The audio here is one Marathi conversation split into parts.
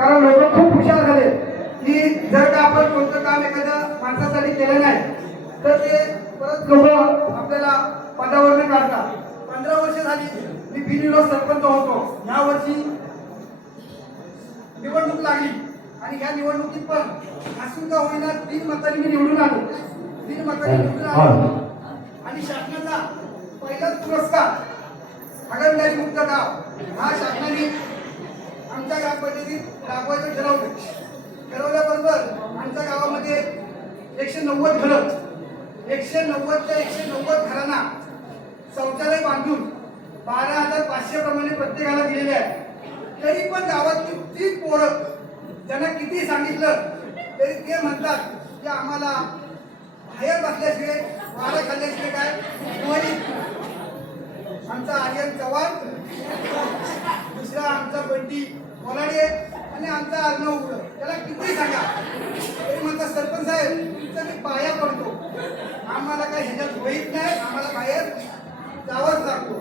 कारण लोक खूप हुशार झाले. की जर का आपण कोणतं काम एखाद्या माणसासाठी केलं नाही तर ते परत लोक आपल्याला पदावरनं काढतात. पंधरा वर्ष झाली मी बिनविरोध सरपंच होतो. या वर्षी निवडणूक लागली आणि या निवडणुकीत पण असून का होईना तीन मतांनी मी निवडून आलो. तीन मतांनी निवडून आलो. आणि शासनाचा पहिलाच पुरस्कार हागणदारी मुक्त गाव. हा शासनाने आमच्या ग्रामपंचायतीत राबवायचं ठरवलं. ठरवल्याबरोबर आमच्या गावामध्ये एकशे नव्वद घरं एकशे नव्वदच्या एकशे नव्वद घरांना शौचालय बांधून बारा हजार पाचशे प्रमाणे प्रत्येकाला दिलेले आहे. तरी पण गावातली तीन पोरं त्यांना किती सांगितलं तरी ते म्हणतात की आम्हाला बाहेर बसल्याशिवाय वारा खाल्ल्याशिवाय काय? आमचा आर्यन चव्हाण दुसरा आमचा बंटी मोलाडे आणि आमचा अर्णव उघड त्याला किती सांगा? तरी म्हणता सरपंच साहेब तुमचा मी पाया पडतो. आम्हाला काय ह्याच्यात होईत नाही आम्हाला बाहेर जावंच लागतो.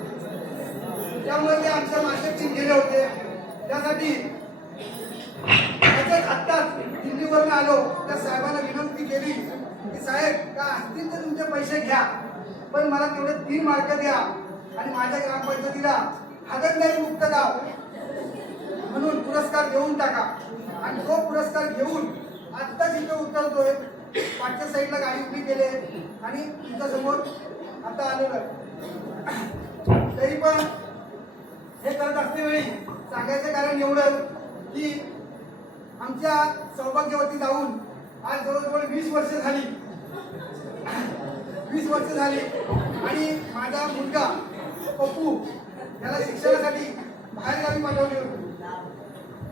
त्यामुळे ते आमच्या मार्केटिंग गेले होते. त्यासाठी त्याच्यात आत्ताच दिल्लीवरून आलो. त्या साहेबांना विनंती केली की साहेब का असतील तर तुमचे पैसे घ्या. पण मला तेवढे तीन मार्क द्या. आणि माझ्या ग्रामपंचायतीला हागणदारी मुक्त गाव म्हणून पुरस्कार घेऊन टाका. आणि तो पुरस्कार घेऊन आत्ताच इथे उतरतोय पाठच्या साईडला गाडी उभी केले आणि तुमच्यासमोर आता आलेलं तरी पण हे करत असतेवेळी सांगायचं कारण एवढं की आमच्या सौभाग्यवती जाऊन आज जवळजवळ वीस वर्ष झाली. वीस वर्ष झाली. आणि माझा मुलगा पप्पू याला शिक्षणासाठी बाहेरगावी पाठवले होते.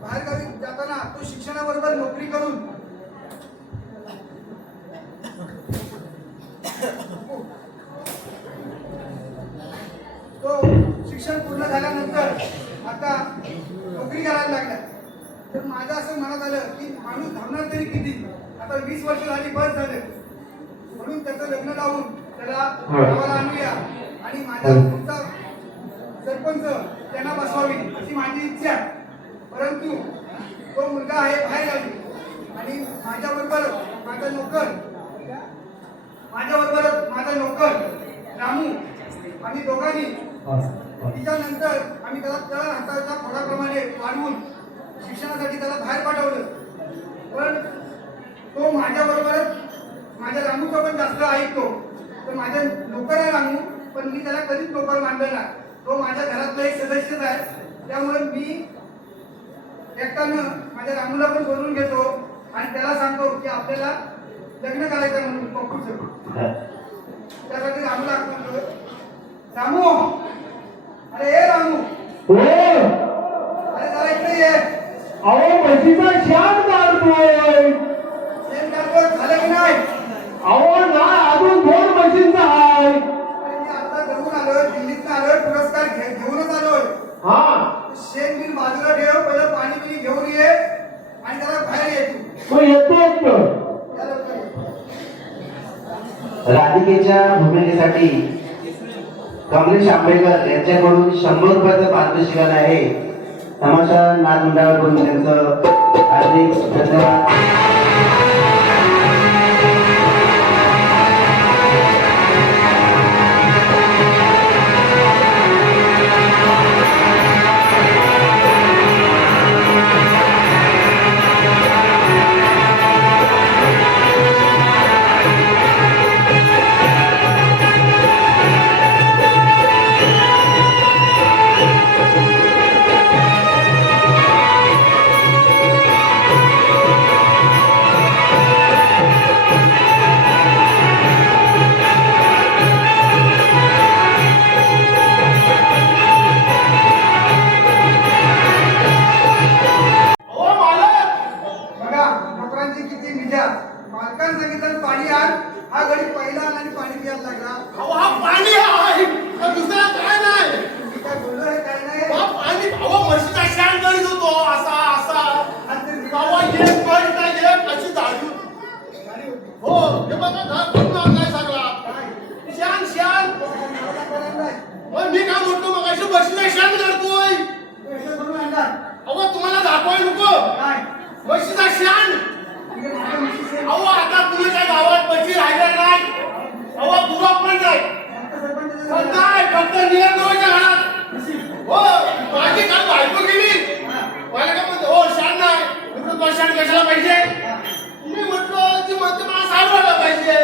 बाहेरगावी जाताना तो शिक्षणाबरोबर नोकरी करून तो शिक्षण पूर्ण झाल्यानंतर आता नोकरी करायला लागला. तर माझं असं म्हणत आलं की माणूस धावणार तरी किती? आता वीस वर्ष झाली बस झाले म्हणून त्याचं लग्न लावून त्याला गावाला आणूया आणि माझ्या पुढचा सरपंच त्यांना बसवावी अशी माझी इच्छा आहे परंतु तो मुलगा आहे बाहेर आली आणि माझ्याबरोबर माझा नोकर. माझ्याबरोबर माझा नोकर रामू. आम्ही दोघांनी तिच्यानंतर आम्ही त्याला तळ हाताच्या खोडाप्रमाणे वाढवून शिक्षणासाठी त्याला बाहेर पाठवलं. पण तो माझ्याबरोबरच माझ्या रामूचा पण जास्त ऐकतो तो. माझा नोकर आहे रामू पण मी त्याला कधीच नोकर मानलं नाही. तो माझ्या घरातला एक सदस्यच आहे. त्यामुळे मी एकट्यानं माझ्या रामूला पण बोलून घेतो आणि त्याला सांगतो की आपल्याला लग्न करायचं म्हणून पप्पूचं त्यासाठी रामूला करतो. रामू! अरे ए रामू! अरे जरा इकडे ये. अहो म्हशीचा शान काढतोय शेण काढतोय, झालं की नाही अहो ना अजून दोन म्हशींचा आहे अरे मी आता घरून आलोय दिल्लीत आलोय पुरस्कार घे घेऊनच आलोय हा शेण बिन बाजूला ठेव पहिलं पाणी बिणी घेऊन ये आणि त्याला बाहेर ये तू तो येतोच तर या लवकर ये. राधिकेच्या करण्यासाठी कमलेश आंबेकर यांच्याकडून शंभर रुपयाचं पारितोषिक आहे. तमाशा नाद मंडळाकडून त्यांचं हार्दिक धन्यवाद. किती निजा मालकानं सांगितलं पाणी आण. हा गडी पहिला आला आणि पाणी प्यायला लागला. अहो हा पाणी आहे हा दुसरा काय नाही? मी काय बोललो हे काय नाही. हा पाणी अहो म्हशीचा शान करीत होतो असा असा. आज ते बाबा एक म्हैस नाही एक अशी झाडू गाडी होती. हो हे बघा सगळा. काय? शान शान. मग मी काय म्हणतो मग अशी म्हशीचा शान करतोय. अहो तुम्हाला दाखवाय नको. काय? म्हशीचा शान अहो आता कुणाच्या गावात म्हशी राहिले नाही. अहो गुरु पण नाही. पण काय? फक्त नियंत्रणाच्या घरात. हो माझी काल बायको गेली. मला काय म्हणतो हो शान नाही. म्हटलं तुला शान कशाला पाहिजे? तुम्ही म्हटलं की म्हणते मला साडवायला पाहिजे.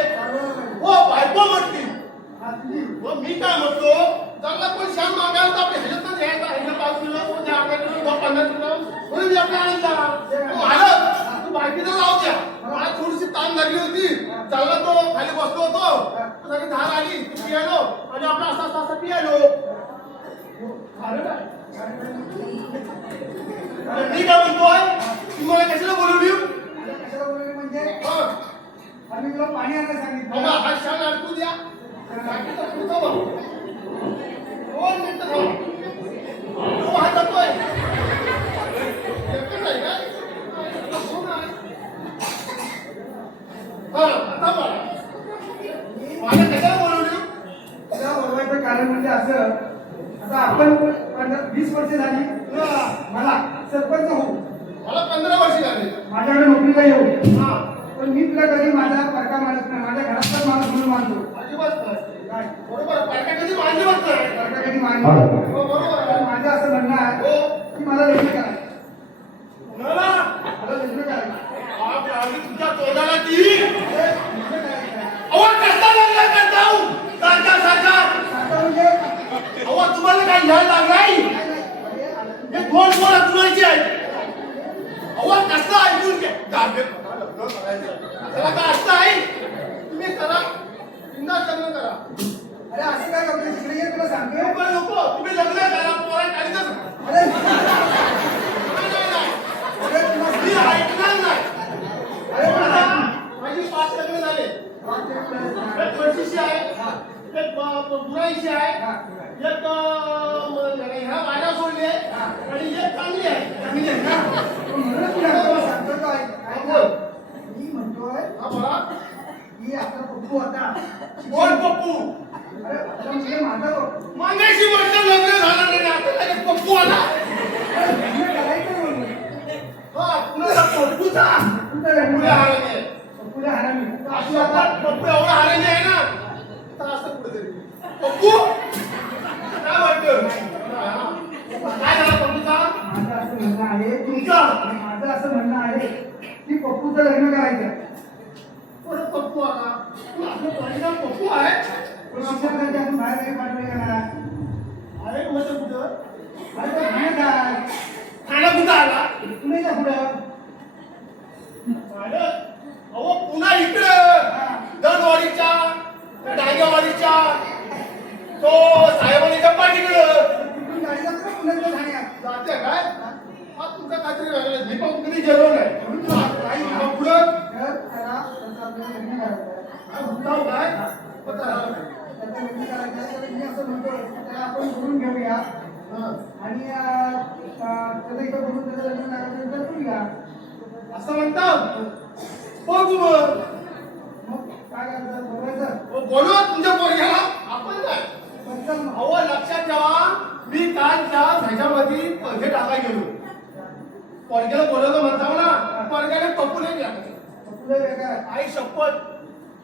हो बायको म्हटली. हो मी काय म्हणतो चांगला कोण शान मागायला तर आपल्या ह्याच्यातच घ्यायचा ह्याच्या पाच किलो कोणत्या अर्धा किलो किंवा किलो म्हणून मी आपल्या आणला तो मालक तू बायकीचा जाऊ द्या. मला थोडीशी ताण लागली होती. चालला तो खाली बसलो होतो. सगळी धार आली. ती पियालो आणि आपला असा असा असा पियालो. मी काय म्हणतोय तू मला कशाला बोलवली. आम्ही तुला पाणी आणायला सांगितलं. हा अडकू द्या. पुढचं बघ. दोन मिनिटं थांब. तो हा जातोय. एकच आहे का? कोण आहे? हा, आता बघ. मला कशाला बोलवली? तुला बोलवायचं कारण म्हणजे असं आता आपण वीस वर्ष झाली मला सरपंच होऊ मला पंधरा वर्ष झाली माझ्याकडे नोकरीला येऊ हा पण मी तुला कधी माझा परका मानत नाही माझ्या घरातलाच माणूस म्हणून मानतो बरोबर पारख्या कधी मानलीच परका कधी बरोबर माझं असं म्हणणं आहे हो की मला लग्न करायचं कुणाला? मला लग्न करायचं बाप रे, आम्ही तुमच्या तोंडाला ती अरे, लग्न करायचं अहो कसा लागला करता हो? सारखा सारखा आता म्हणजे अहो तुम्हाला काय घ्यायला लागलाय? हे दोन पोरं तुलायची आहे अहो कसं ऐकून. त्याला काय असतं आहे. तुम्ही करा बिनधास्त लग्न करा. अरे असं काय करतोय? तिकडे ये तुला सांगतोय. नको नको. तुम्ही लग्न करा पोरा काढीतच मी ऐकणार नाही. अरे माझी पाच लग्न झाले. एक वर्षीची आहे. एक बुराईची आहे. हा. एक अं, म- ह्या वाड्या सोडली आहे आणि एक चांगली आहे चांगली आहे ना? म्हणूनच तुला तुला सांगतोय तो ऐक. ऐक ना. मी म्हणतोय हा बोला की आपला पप्पू आता कोण पप्पू अरे आता म्हणजे माझा. मागायची गोष्ट लग्न झालं नाही आता लगेच पप्पू आला. हा पप्पूचा. पप्पूला हरामी. अशी आता पप्पू एवढा हाराने आहे ना तर असं कुठेतरी पप्पू काय वाटतं काय झालं म्हणणं आहे तुमचा माझं असं म्हणणं आहे की पप्पूचं लग्न करायचं. परत पप्पू आला तू परिणाम पप्पू आहे? पण शिक्षणासाठी आपण बाहेर नाही पाठवले का? अरे म्हणजे कुठं? अरे तो ठाण्यात. ठाणा कुठं आला? पुण्याच्या पुढं. अरे, अहो पुन्हा इकडं. दनवाडीच्या डायगेवाडीच्या तो साहेबांच्या पाठीकडं तिकडून गाडी जाते ना पुण्याच्या ठाण्यात? जाते काय? हा तुमचं काहीतरी वेगळं मी पण कधी गेलो नाही. म्हणून आज काही मग पुढं तर काय? म्हणताव काय पत्ता नाही. असं आपण बोलून घेऊया आणि त्याचं इथं बोलून त्याचं लग्न करायचं असं म्हणतात. हो मग मग काय करायचं बोलायचं हो, तुमच्या पोरग्याला. आपण काय? अहो लक्षात ठेवा. मी काल त्या ह्याच्यामध्ये हे टाकाय गेलो. पोरग्याला बोलवलं म्हणता ना पप्पूला वेगळं आहे. आई शपथ.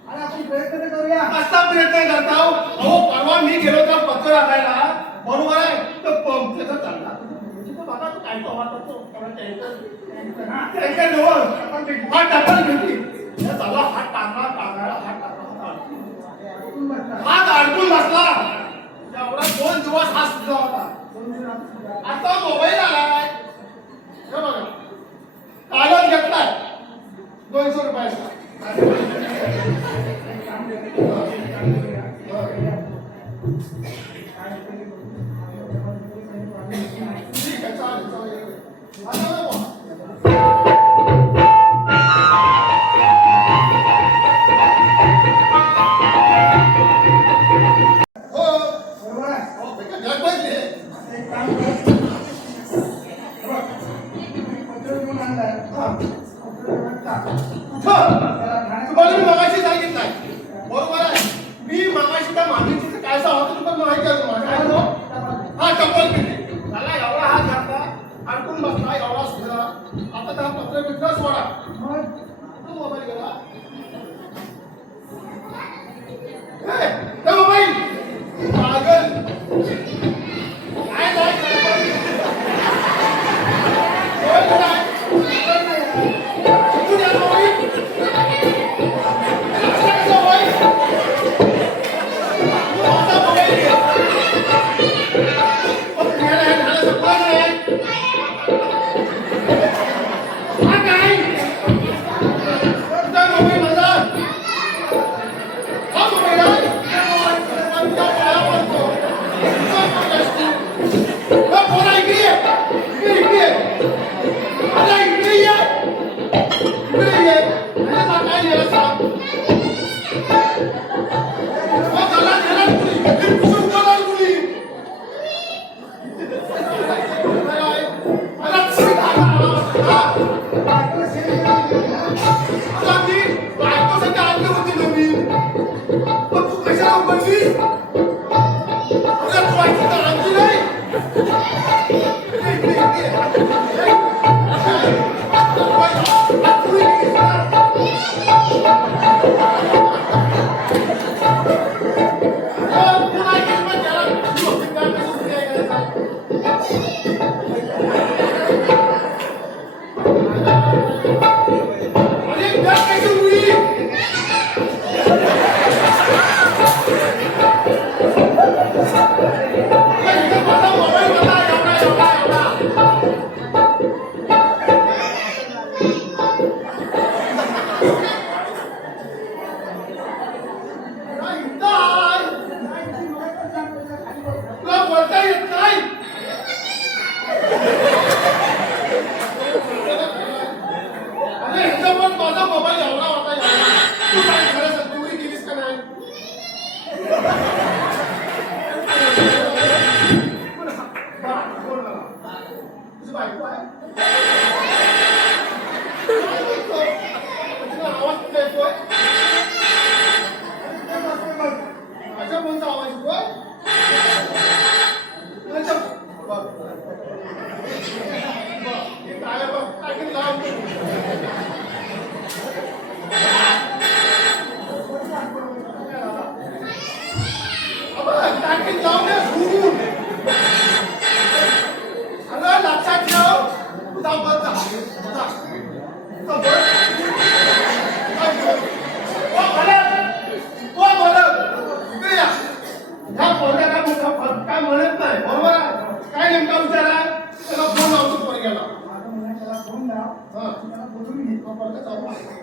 आणि आपण प्रयत्न करूया. कसा प्रयत्न करता हो? अहो परवा मी गेलो त्या पत्र टाकायला बरोबर आहे. तर पंप त्याचा चालला. बघा तो काय करतो जवळ. हा हात टाकला टाकायला हात टाकला हात अडकला. आपण बसला. हात अडकून बसला एवढा दोन दिवस हा सुद्धा होता. आता मोबाईल Música बोलून घे. तो पोरगा